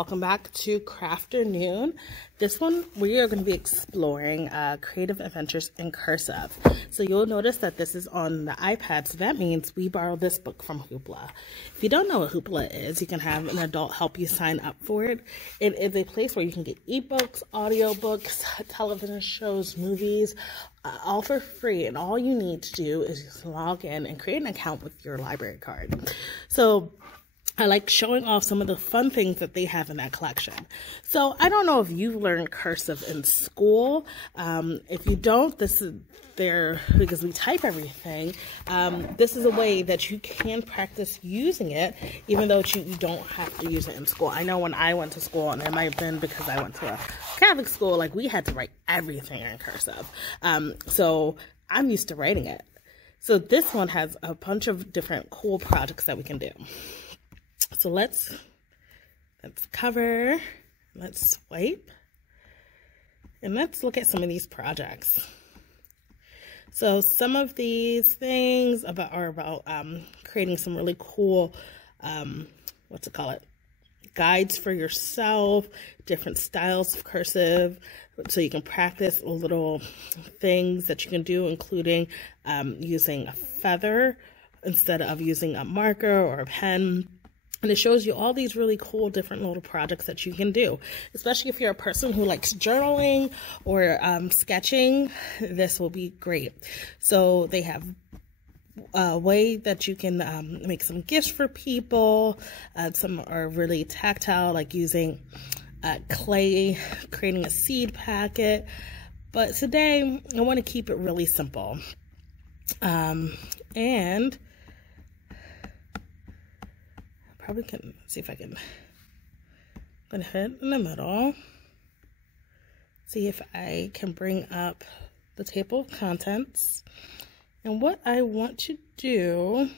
welcome back to Crafternoon. This one we are going to be exploring creative adventures in cursive. So you'll notice that this is on the iPad, so that means we borrowed this book from Hoopla. If you don't know what Hoopla is, you can have an adult help you sign up for it. It is a place where you can get ebooks, audiobooks, television shows, movies, all for free, and all you need to do is just log in and create an account with your library card. So I like showing off some of the fun things that they have in that collection. So I don't know if you've learned cursive in school. If you don't, this is there because we type everything. This is a way that you can practice using it, even though you don't have to use it in school. I know when I went to school, and it might have been because I went to a Catholic school, like we had to write everything in cursive. So I'm used to writing it. So this one has a bunch of different cool projects that we can do. So let's cover, let's swipe, and let's look at some of these projects. So some of these things are about creating some really cool, guides for yourself, different styles of cursive, so you can practice little things that you can do, including using a feather instead of using a marker or a pen. And it shows you all these really cool different little projects that you can do, especially if you're a person who likes journaling or sketching. This will be great. So they have a way that you can make some gifts for people. Some are really tactile, like using clay, creating a seed packet. But today I want to keep it really simple. And probably can see if I can hit in the middle. See if I can bring up the table of contents. And what I want to do,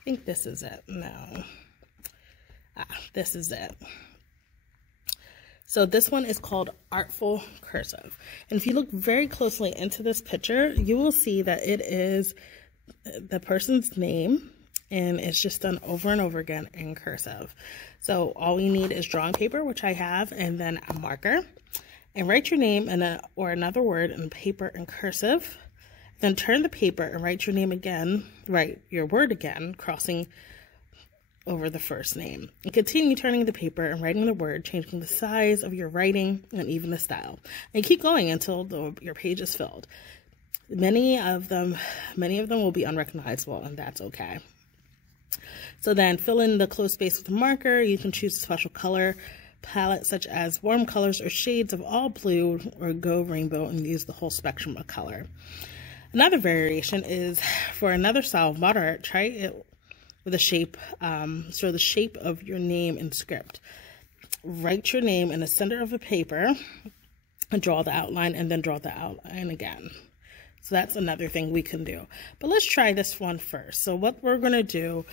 I think this is it. No. This is it. So this one is called Artful Cursive. And if you look very closely into this picture, you will see that it is the person's name, and it's just done over and over again in cursive. So all you need is drawing paper, which I have, and then a marker, and write your name or another word in paper in cursive. Then turn the paper and write your name again, write your word again, crossing over the first name. And continue turning the paper and writing the word, changing the size of your writing and even the style. And keep going until your page is filled. Many of them will be unrecognizable, and that's okay. So then fill in the closed space with a marker. You can choose a special color palette, such as warm colors or shades of all blue or go rainbow, and use the whole spectrum of color. Another variation is for another style of modern art, try it with a shape, so the shape of your name in script. Write your name in the center of the paper and draw the outline, and then draw the outline again. So that's another thing we can do. But let's try this one first. So what we're going to do,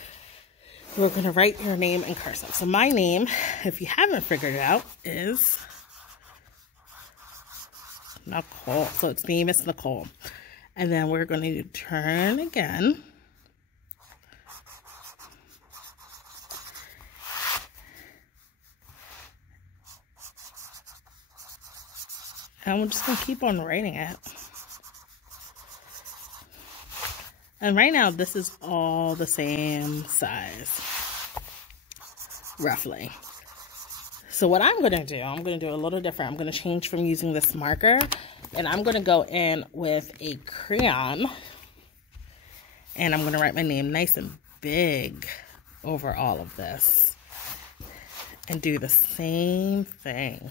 we're going to write your name in cursive. So my name, if you haven't figured it out, is Nicole. So its name is Nicole. And then we're going to turn again. And we're just going to keep on writing it. And right now, this is all the same size, roughly. So what I'm going to do a little different. I'm going to change from using this marker, and I'm going to go in with a crayon, and I'm going to write my name nice and big over all of this, and do the same thing,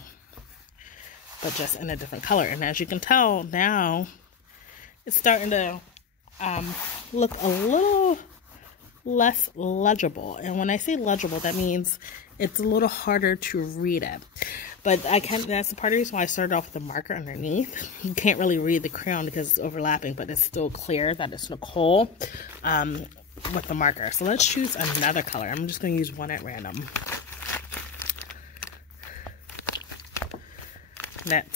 but just in a different color. And as you can tell now, it's starting to look a little less legible. And when I say legible, that means it's a little harder to read it. But that's the part of the reason why I started off with the marker underneath. You can't really read the crayon because it's overlapping, but it's still clear that it's Nicole with the marker. So let's choose another color. I'm just going to use one at random. That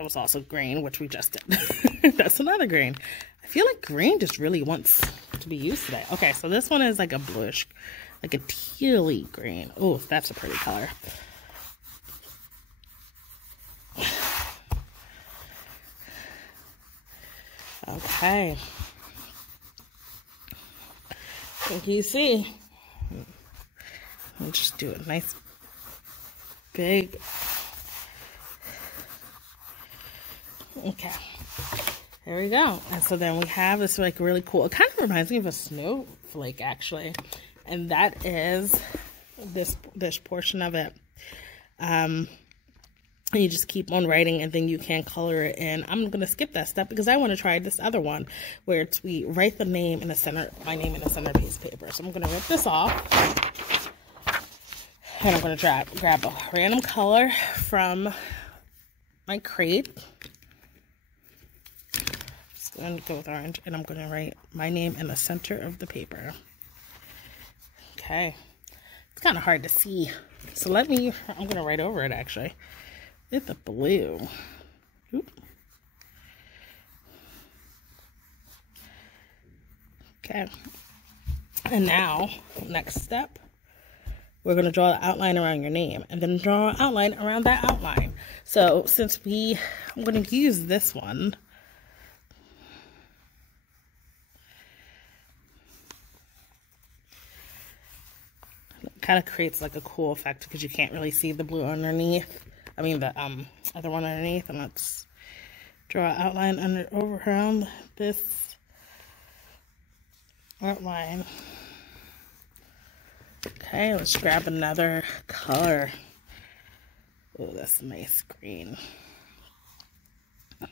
was also green, which we just did. That's another green. I feel like green just really wants to be used today. Okay, so this one is like a bluish, like a tealy green. Oh, that's a pretty color. Okay. Can you see? I'll just do a nice big. Okay. There we go. And so then we have this like really cool, it kind of reminds me of a snowflake actually. And that is this portion of it. You just keep on writing and then you can color it in. I'm going to skip that step because I want to try this other one where we write the name in the center, my name in the center piece of paper. So I'm going to rip this off and I'm going to grab a random color from my crate. Just going to go with orange and I'm going to write my name in the center of the paper. Okay. It's kind of hard to see. So I'm going to write over it actually. With the blue. Oop. Okay. And now, next step, we're going to draw the outline around your name and then draw an outline around that outline. So since I'm going to use this one. It kind of creates like a cool effect because you can't really see the blue underneath. I mean the other one underneath, and let's draw an outline around this outline. Okay, let's grab another color. Oh, that's nice green. All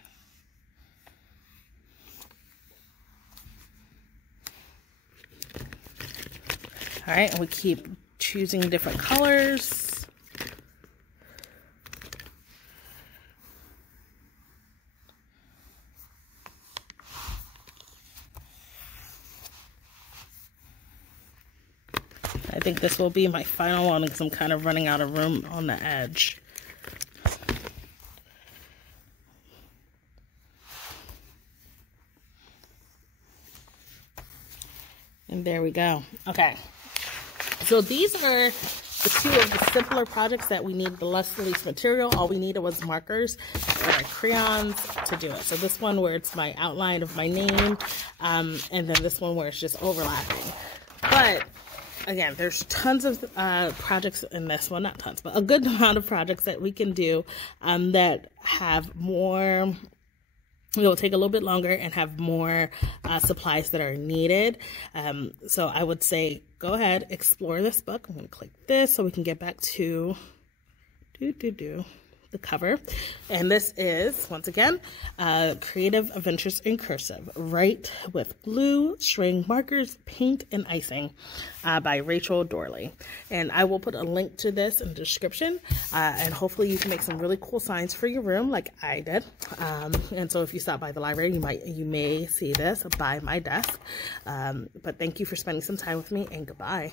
right, and we keep choosing different colors. I think this will be my final one because I'm kind of running out of room on the edge. And there we go. Okay. So these are the two of the simpler projects that we need the least material. All we needed was markers and crayons to do it. So this one where it's my outline of my name, and then this one where it's just overlapping. But again, there's tons of projects in this one, not tons, but a good amount of projects that we can do that have more, it will take a little bit longer and have more supplies that are needed. So I would say go ahead, explore this book. I'm going to click this so we can get back to the cover. And this is, once again, Creative Adventures in Cursive. Write with glue, string, markers, paint, and icing by Rachel Dorley. And I will put a link to this in the description. And hopefully you can make some really cool signs for your room like I did. And so if you stop by the library, you may see this by my desk. But thank you for spending some time with me, and goodbye.